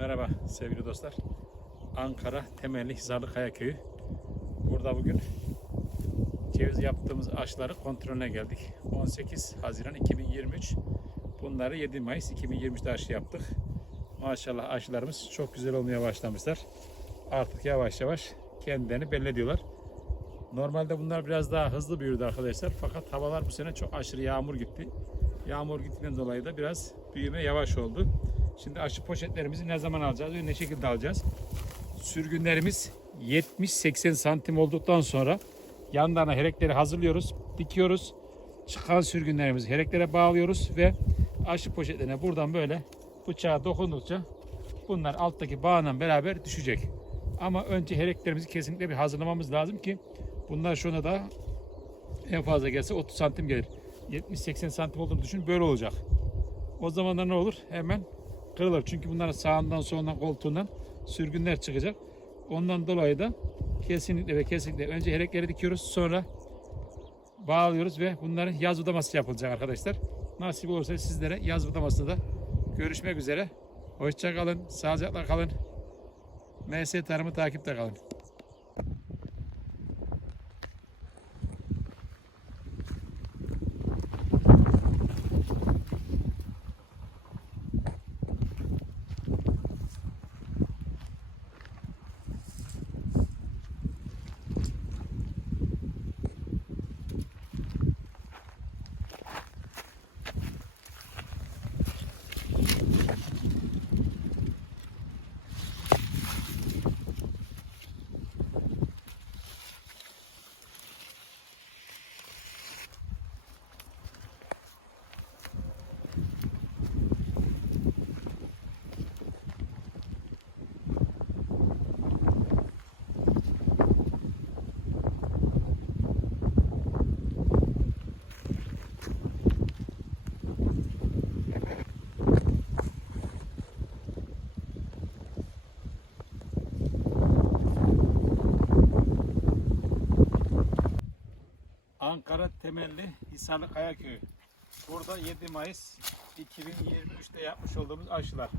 Merhaba sevgili dostlar. Ankara Temelli Hizarlı Kaya Köyü. Burada bugün ceviz yaptığımız aşıları kontrolüne geldik. 18 Haziran 2023. Bunları 7 Mayıs 2023'te aşı yaptık. Maşallah aşılarımız çok güzel olmaya başlamışlar. Artık yavaş yavaş kendilerini belli ediyorlar. Normalde bunlar biraz daha hızlı büyürdü arkadaşlar. Fakat havalar bu sene çok aşırı yağmur gitti. Yağmur gittiğinden dolayı da biraz büyüme yavaş oldu. Şimdi aşı poşetlerimizi ne zaman alacağız ve ne şekilde alacağız? Sürgünlerimiz 70-80 santim olduktan sonra yanlarına herekleri hazırlıyoruz, dikiyoruz. Çıkan sürgünlerimizi hereklere bağlıyoruz ve aşı poşetlerine buradan böyle bıçağa dokundukça bunlar alttaki bağla beraber düşecek. Ama önce hereklerimizi kesinlikle bir hazırlamamız lazım ki bunlar şuna da en fazla gelse 30 santim gelir. 70-80 santim olduğunu düşün böyle olacak. O zaman da ne olur? Hemen kırılır. Çünkü bunların sağından solundan koltuğundan sürgünler çıkacak. Ondan dolayı da kesinlikle ve kesinlikle önce herekleri dikiyoruz. Sonra bağlıyoruz ve bunların yaz budaması yapılacak arkadaşlar. Nasip olursa sizlere yaz budamasında da görüşmek üzere. Hoşça kalın, sağlıcakla kalın. MS Tarım'ı takipte kalın. Ankara temelli Hisarlı Kaya Köyü. Burada 7 Mayıs 2023'te yapmış olduğumuz aşılar.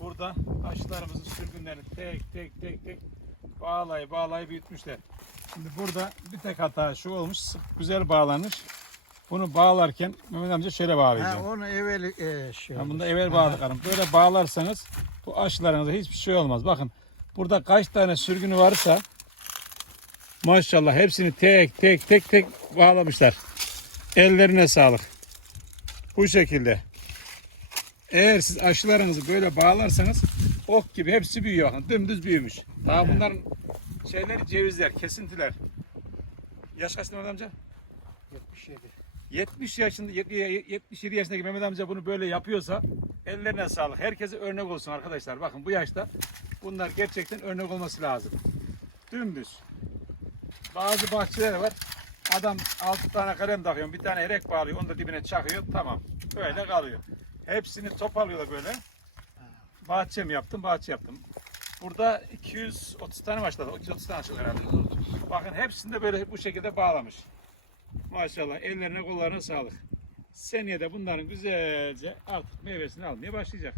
Burada aşılarımızın sürgünlerini tek tek tek tek bağlayı bağlayı büyütmüşler. Şimdi burada bir tek hata şu olmuş, sık güzel bağlanmış. Bunu bağlarken Mehmet amca şöyle Ha, bağlayacağım. onu evvel e, şey Ben olmuş. bunda evvel bağladıklarım. Böyle bağlarsanız bu aşılarınıza hiçbir şey olmaz. Bakın burada kaç tane sürgünü varsa maşallah hepsini tek tek tek tek bağlamışlar. Ellerine sağlık. Bu şekilde. Eğer siz aşılarınızı böyle bağlarsanız ok gibi hepsi büyüyor. Dümdüz büyümüş. Daha bunların şeyleri cevizler, kesintiler. Yaş kaç Mehmet amca? 77. 70 yaşında 77 yaşındaki Mehmet amca bunu böyle yapıyorsa ellerine sağlık. Herkese örnek olsun arkadaşlar. Bakın bu yaşta bunlar gerçekten örnek olması lazım. Dümdüz. Bazı bahçeler var. Adam 6 tane kalem takıyor, bir tane erek bağlıyor, onu da dibine çakıyor. Tamam. Böyle kalıyor. Hepsini toparlıyorlar böyle. Bahçe yaptım? Bahçe yaptım. Burada 230 tane başladı. 230 tane açıldı herhalde. Bakın hepsini de böyle bu şekilde bağlamış. Maşallah ellerine kollarına sağlık. Seneye de bunların güzelce artık meyvesini almaya başlayacak.